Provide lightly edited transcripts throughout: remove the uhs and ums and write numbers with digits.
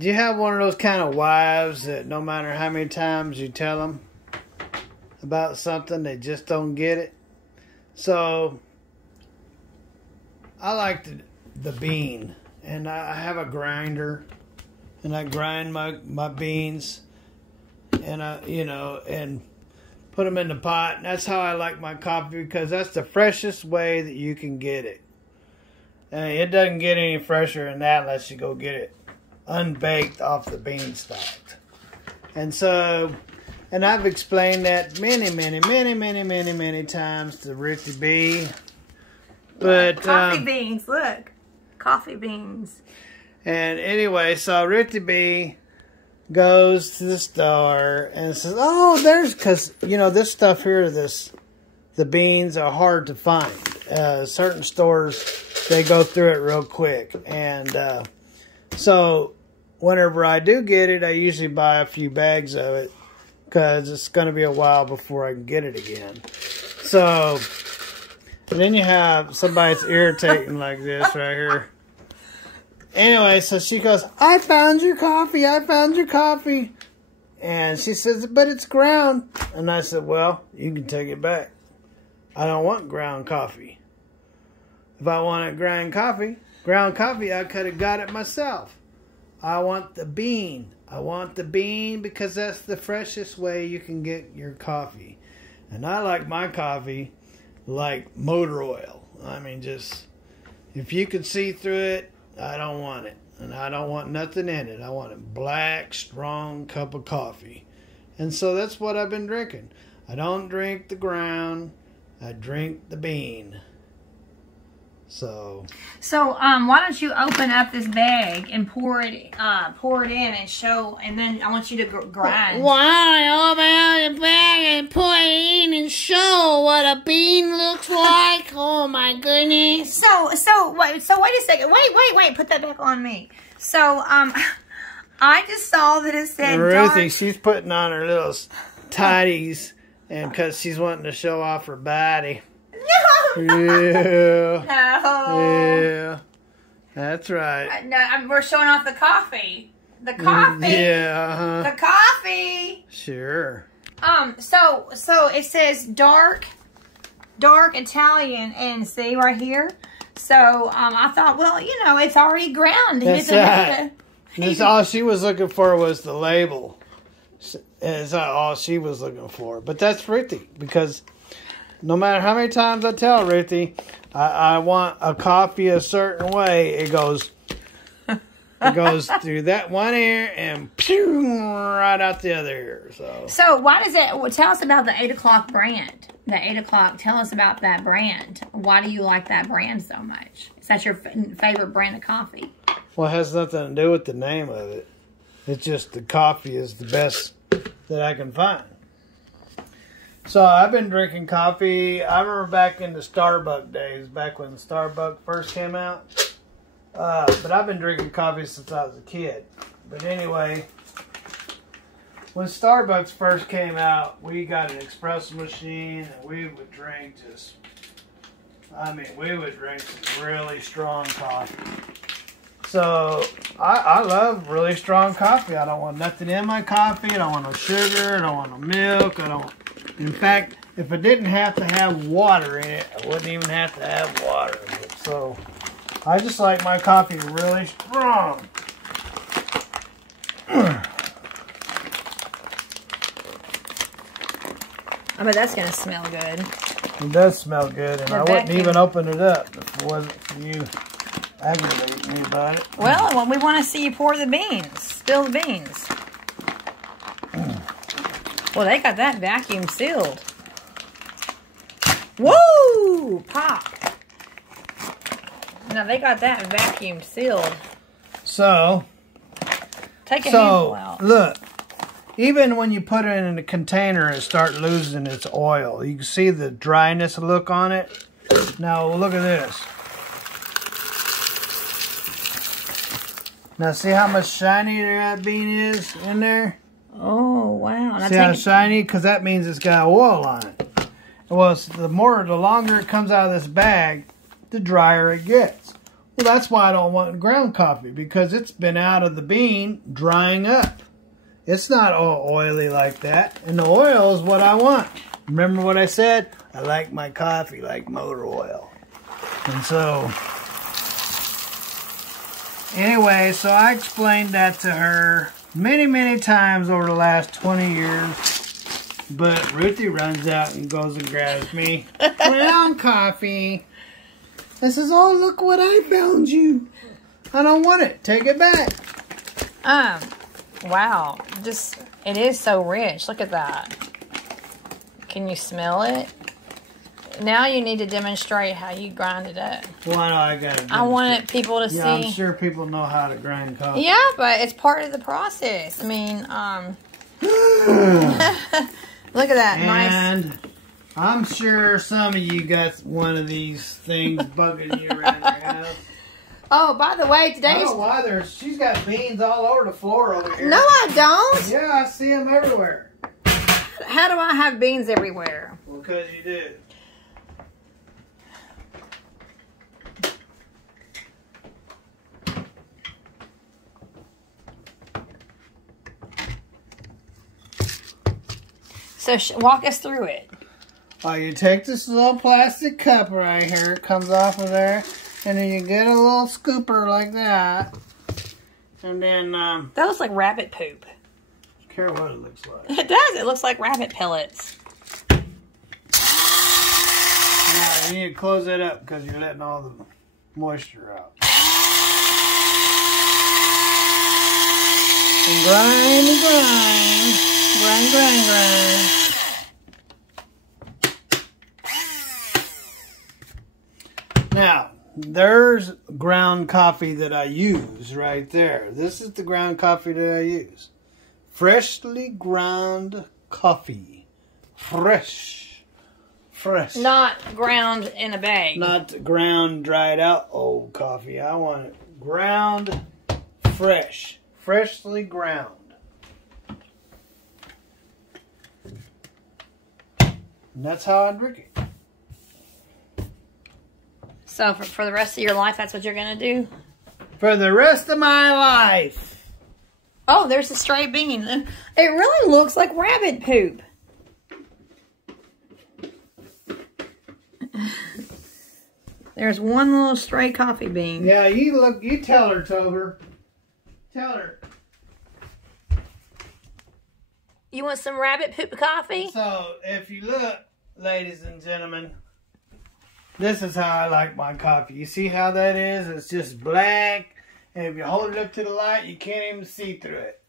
Do you have one of those kind of wives that no matter how many times you tell them about something, they just don't get it? So, I like the bean. And I have a grinder. And I grind my beans. And and put them in the pot. And that's how I like my coffee, because that's the freshest way that you can get it. And it doesn't get any fresher than that unless you go get it unbaked off the beanstalk. And so, and I've explained that many times to Richie B. But coffee beans, look. Coffee beans. And anyway, so Richie B goes to the store and says, oh, because, this stuff here, the beans are hard to find. Certain stores, they go through it real quick. And so whenever I do get it, I usually buy a few bags of it, because it's going to be a while before I can get it again. So, and then you have somebody that's irritating like this right here. Anyway, so she goes, I found your coffee. I found your coffee. And she says, but it's ground. And I said, well, you can take it back. I don't want ground coffee. If I wanted ground coffee, I could have got it myself. I want the bean. I want the bean because that's the freshest way you can get your coffee. And I like my coffee like motoroil. I mean, just, if you can see through it, I don't want it. And I don't want nothing in it. I want a black, strong cup of coffee. And so that's what I've been drinking. I don't drink the ground. I drink the bean. So why don't you open up this bag and pour it in and show, and then I want you to grind. Why open up the bag and pour it in and show what a bean looks like? Oh my goodness! So wait a second. Wait. Put that back on me. So I just saw that it said Ruthie, she's putting on her little tighties, and because she's wanting to show off her body. No. Yeah. No. Yeah. That's right. No, we're showing off the coffee. The coffee. Yeah. The coffee. Sure. So it says dark Italian, and see right here. So I thought, well, it's already ground. That's right. That's all she was looking for was the label. That's all she was looking for. But that's Ruthie, because no matter how many times I tell Ruthie, I want a coffee a certain way, it goes through that one ear and pew, right out the other ear. So why does it? Well, tell us about the 8 o'clock brand. The 8 o'clock. Tell us about that brand. Why do you like that brand so much? Is that your favorite brand of coffee? Well, it has nothing to do with the name of it. It's just the coffee is the best that I can find. So I've been drinking coffee. I remember back in the Starbucks days, back when Starbucks first came out. But I've been drinking coffee since I was a kid. But anyway, when Starbucks first came out, we got an espresso machine, and we would drink we would drink some really strong coffee. So I love really strong coffee. I don't want nothing in my coffee. I don't want no sugar. I don't want no milk. In fact, if it didn't have to have water in it, I wouldn't even have to have water in it. So I just like my coffee really strong. I bet that's going to smell good. It does smell good, and I wouldn't even open it up if it wasn't for you aggravating me about it. Well, we want to see you pour the beans. Spill the beans. Well, they got that vacuum sealed. Woo! Pop. Now, they got that vacuum sealed. So, take a handful out. Look. Even when you put it in a container, it starts losing its oil. You can see the dryness look on it. Now, look at this. Now, see how much shinier that bean is in there? Oh, wow. See how shiny? Because that means it's got oil on it. Well, the longer it comes out of this bag, the drier it gets. Well, that's why I don't want ground coffee, because it's been out of the bean drying up. It's not all oily like that. And the oil is what I want. Remember what I said? I like my coffee like motor oil. And so, anyway, so I explained that to her many, many times over the last 20 years. But Ruthie runs out and goes and grabs me ground coffee. And says, oh, look what I found you. I don't want it. Take it back. Wow. It is so rich. Look at that. Can you smell it? Now you need to demonstrate how you grind it up. Why do I got to? I wanted people to see. Yeah, I'm sure people know how to grind coffee. Yeah, but it's part of the process. I mean, look at that. And nice. I'm sure some of you got one of these things bugging you around your house. Oh, by the way, I don't know why she's got beans all over the floor over here. No, I don't. Yeah, I see them everywhere. How do I have beans everywhere? Well, because you do. So walk us through it. Oh, you take this little plastic cup right here. It comes off of there. And then you get a little scooper like that. And then, That looks like rabbit poop. I don't care what it looks like. It does. It looks like rabbit pellets. Now, you need to close that up because you're letting all the moisture out. And grind and grind. Grind, grind, grind. Now, there's ground coffee that I use right there. This is the ground coffee that I use. Freshly ground coffee. Fresh. Fresh. Not ground in a bag. Not ground, dried out old coffee. I want it ground fresh. Freshly ground. And that's how I drink it. So for the rest of your life, that's what you're going to do? For the rest of my life. Oh, there's a stray bean. It really looks like rabbit poop. There's one little stray coffee bean. Yeah, you tell her, Tober. Tell her. You want some rabbit poop coffee? So, if you look, ladies and gentlemen, this is how I like my coffee. You see how that is? It's just black. And if you hold it up to the light, you can't even see through it.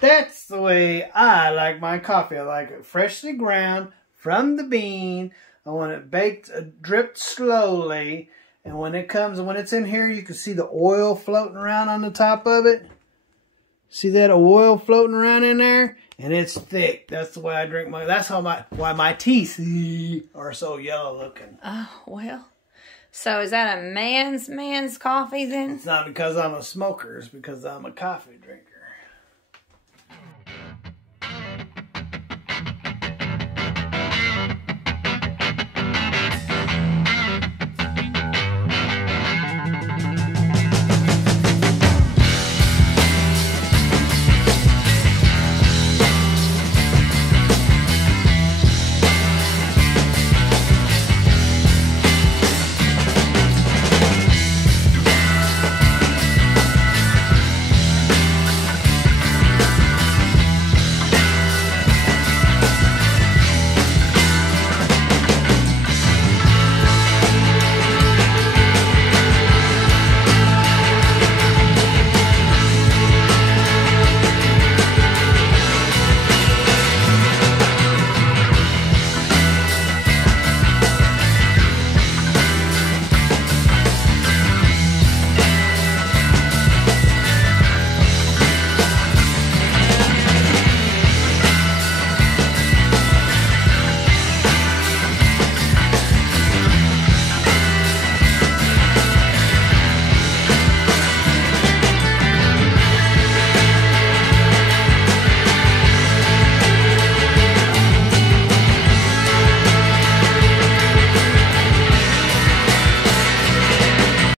That's the way I like my coffee. I like it freshly ground from the bean. I want it baked, dripped slowly. And when it's in here, you can see the oil floating around on the top of it. See that oil floating around in there? And it's thick. That's the way I drink my. That's why my teeth are so yellow looking. Oh, well. So is that a man's coffee then? It's not because I'm a smoker. It's because I'm a coffee drinker.